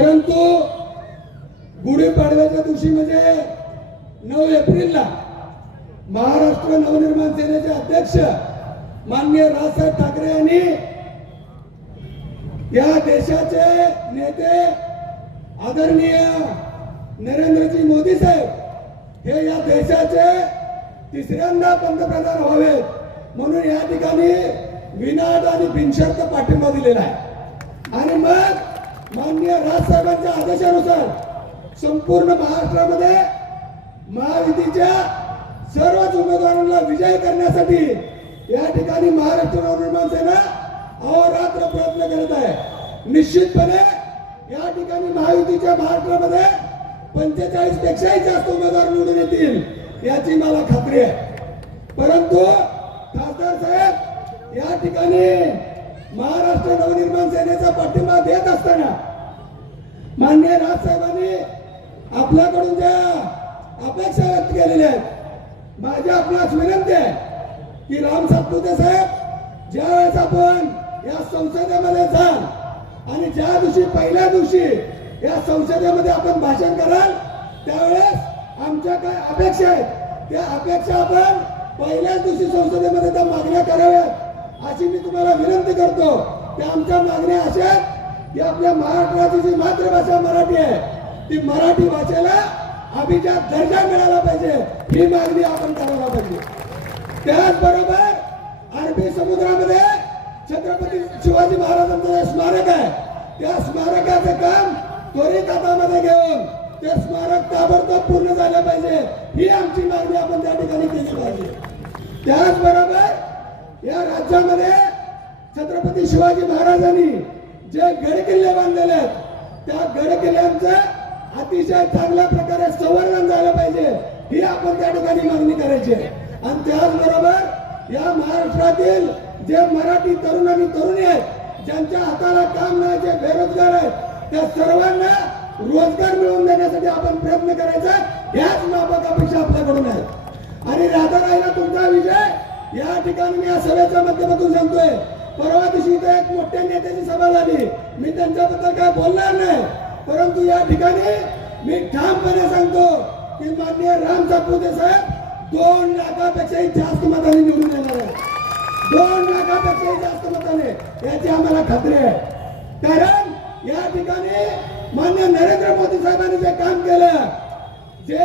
परंतु गुढीपाडव्याच्या दिवशी म्हणजे नऊ एप्रिलला महाराष्ट्र नवनिर्माण सेनेचे अध्यक्ष माननीय राजसाहेब ठाकरे यांनी या देशाचे नेते आदरणीय नरेंद्रजी मोदी साहेब हे या देशाचे तिसऱ्यांदा पंतप्रधान व्हावेत म्हणून या ठिकाणी विनाद आणि बिनशर्त पाठिंबा दिलेला आहे. आणि मग माननीय राजसाहेबांच्या आदेशानुसार संपूर्ण महाराष्ट्रामध्ये महायुतीच्या सर्वच उमेदवारांना विजय करण्यासाठी या ठिकाणी महाराष्ट्र नवनिर्माण सेना अहोरात्र प्रयत्न करत आहे. निश्चितपणे या ठिकाणी महायुतीच्या महाराष्ट्रामध्ये पंचेचाळीस पेक्षाही जास्त उमेदवार निवडून येतील याची मला खात्री आहे. परंतु खासदार साहेब या ठिकाणी महाराष्ट्र नवनिर्माण सेनेचा पाठिंबा देत असताना माननीय राजसाहेबांनी आपल्याकडून ज्या अपेक्षा व्यक्त केलेल्या आहेत माझी आपणास विनंती आहे की राम सातपुते साहेब ज्या वेळेस आपण या संसदेमध्ये जाल आणि ज्या दिवशी पहिल्या दिवशी या संसदेमध्ये आपण भाषण कराल त्यावेळेस आमच्या काय अपेक्षा आहेत त्या अपेक्षा आपण पहिल्याच दिवशी संसदेमध्ये त्या मागण्या कराव्यात. अशी मी तुम्हाला विनंती करतो की आमच्या मागण्या अशा आहेत की आपल्या महाराष्ट्राची जी मातृभाषा मराठी आहे ती मराठी भाषेला अभिजात दर्जा मिळाला पाहिजे. ही मागणी आपण करायला पाहिजे. त्याचबरोबर अरबी समुद्रामध्ये छत्रपती शिवाजी महाराजांचं जे स्मारक आहे त्या स्मारकाचं काम त्वरित हातामध्ये घेऊन ते स्मारक ताबडतोब पूर्ण झालं पाहिजे. ही आमची मागणी आपण त्या ठिकाणी केली पाहिजे. त्याचबरोबर या राज्यामध्ये छत्रपती शिवाजी महाराजांनी जे गड किल्ले बांधलेले आहेत त्या गड किल्ल्यांचं अतिशय चांगल्या प्रकारे संवर्धन झालं पाहिजे ही आपण त्या ठिकाणी मागणी करायची आहे. आणि त्याचबरोबर या महाराष्ट्रातील जे मराठी तरुण आणि तरुणी आहेत ज्यांच्या हाताला काम नाही जे बेरोजगार आहेत त्या सर्वांना रोजगार मिळवून देण्यासाठी आपण प्रयत्न करायचा ह्याच माफक अपेक्षा आपल्याकडून आहेत आणि राधा राहिला तुमचा विजय या ठिकाणी मी या सभेच्या माध्यमातून सांगतोय परवा दिवशी इथे एक मोठ्या नेत्याची सभा झाली. मी त्यांच्याबद्दल काय बोलणार नाही परंतु या ठिकाणी मी ठामपणे सांगतो की माननीय राम सातपुते साहेब दोन लाखापेक्षाही जास्त मताने निवडून येणार आहे दोन लाखापेक्षाही जास्त मताने. याची आम्हाला खात्री आहे. कारण या ठिकाणी मान्य नरेंद्र मोदी साहेबांनी जे काम केलं जे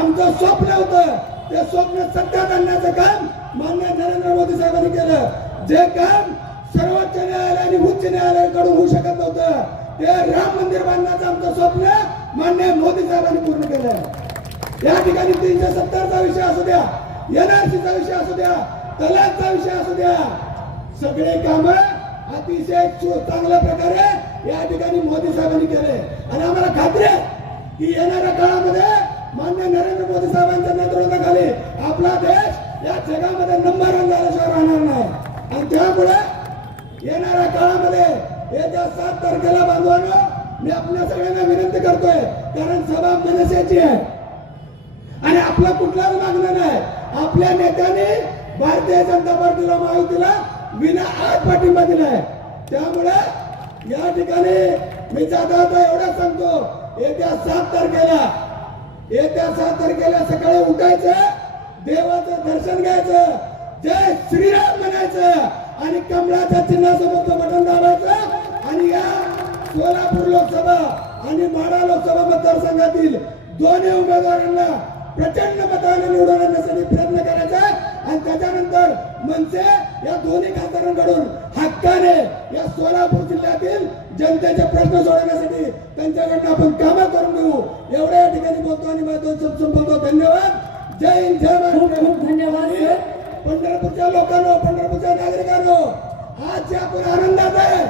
आमचं स्वप्न होतं ते स्वप्न सत्यात आणण्याचं काम मान्य नरेंद्र मोदी साहेबांनी केलं. जे काम सर्वोच्च न्यायालय आणि उच्च न्यायालयाकडून होऊ शकत नव्हतं ते राम मंदिर बांधण्याचं आमचं स्वप्न मान्य मोदी साहेबांनी पूर्ण केलं. या ठिकाणी तीनशे सत्तरचा विषय असू द्या एनआरसीचा विषय असू द्या तलाकचा विषय असू द्या. सगळे काम अतिशय चांगल्या प्रकारे या ठिकाणी मोदी साहेबांनी केले. आणि आम्हाला खात्री आहे की येणाऱ्या काळामध्ये मान्य नरेंद्र मोदी साहेबांच्या नेतृत्वाखाली आपला देश या जगामध्ये नंबर वन झाल्याशिवाय राहणार नाही. आणि त्यामुळे येणाऱ्या काळामध्ये येत्या सात तारखेला बांधवानो मी आपल्या सगळ्यांना विनंती करतोय कारण सभा मनसेची आहे. आणि आपला कुठलाच मागणं नाही. आपल्या नेत्याने भारतीय जनता पार्टीला महायुतीला विना आठ पाठिंबा दिलाय. त्यामुळे या ठिकाणी मी जाता एवढंच सांगतो येत्या सात तारखेला येत्या सात तारखेला सकाळी उठायचं देवाचं दर्शन घ्यायचं जय श्रीराम म्हणायचं आणि कमळाच्या चिन्हासोबत बटन दाबायचं आणि या सोलापूर लोकसभा आणि माढा लोकसभा मतदारसंघातील दोन्ही उमेदवारांना प्रचंड मताने निवडून आणण्यासाठी प्रयत्न करायचा आणि त्याच्यानंतर मनसे या दोन्ही खासदारांकडून हक्काने या सोलापूर जिल्ह्यातील जनतेचे प्रश्न सोडवण्यासाठी त्यांच्याकडनं आपण कामं करून घेऊ. एवढ्या या ठिकाणी बोलतो आणि माझं संपवतो. धन्यवाद. जय हिंद जय खूप महाराष्ट्र धन्यवाद पंढरपूरच्या लोकांनो पंढरपूरच्या नागरिकांनो आज जे आपण आनंदात आहे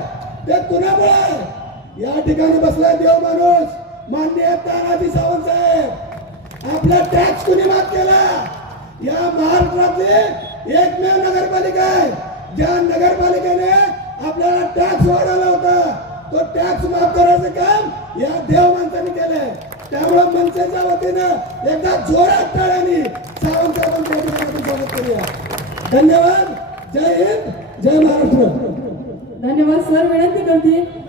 ते कुणामुळे? या ठिकाणी बसलाय देव माणूस. माननीय तानाजी सावंत साहेब. आपला टॅक्स कुणी माफ केला? या महाराष्ट्रातली एकमेव नगरपालिका आहे. ज्या नगरपालिकेने आपल्याला टॅक्स वाढवला होता तो टॅक्स माफ करायचं काम या देव माणसाने केलंय. त्यामुळे मनसेच्या वतीनं एकदा जोरात टाळ्याने सावंत स्वागत करूया. धन्यवाद. जय हिंद. जय महाराष्ट्र. धन्यवाद सर. विनंती करते.